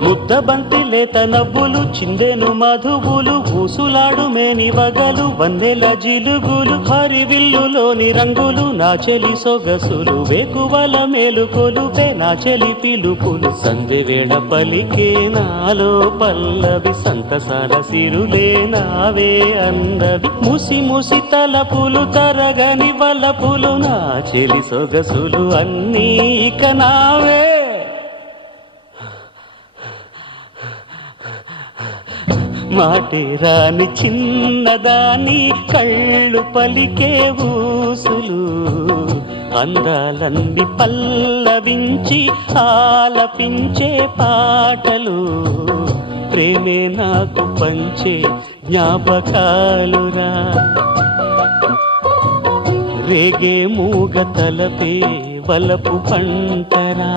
ముద్దబంతి లేత నవ్వులు చిందెను మధువులు ఊసులాడు మేని వగలు వన్నెల జిలుగులు హరివిల్లులోని రంగులు నా చెలి సొగసులు వేకువల మేలుకొలుపే నా చెలి పిలుపులు సంధి వేళ పలికే నాలో పల్లవి సంతసాల సిరులే నావే అందవి ముసి ముసి తలపులు తరగని వలపులు నా చెలి సొగసులు అన్నీ ఇక నావే. మాటే రాని చిన్నదాని కళ్ళు పలికే ఊసులు అందాలన్నీ పల్లవించి ఆలపించే పాటలు ప్రేమే నాకు పంచే జ్ఞాపకాలురా రేగే మూగ తలపే వలపు పంటరా.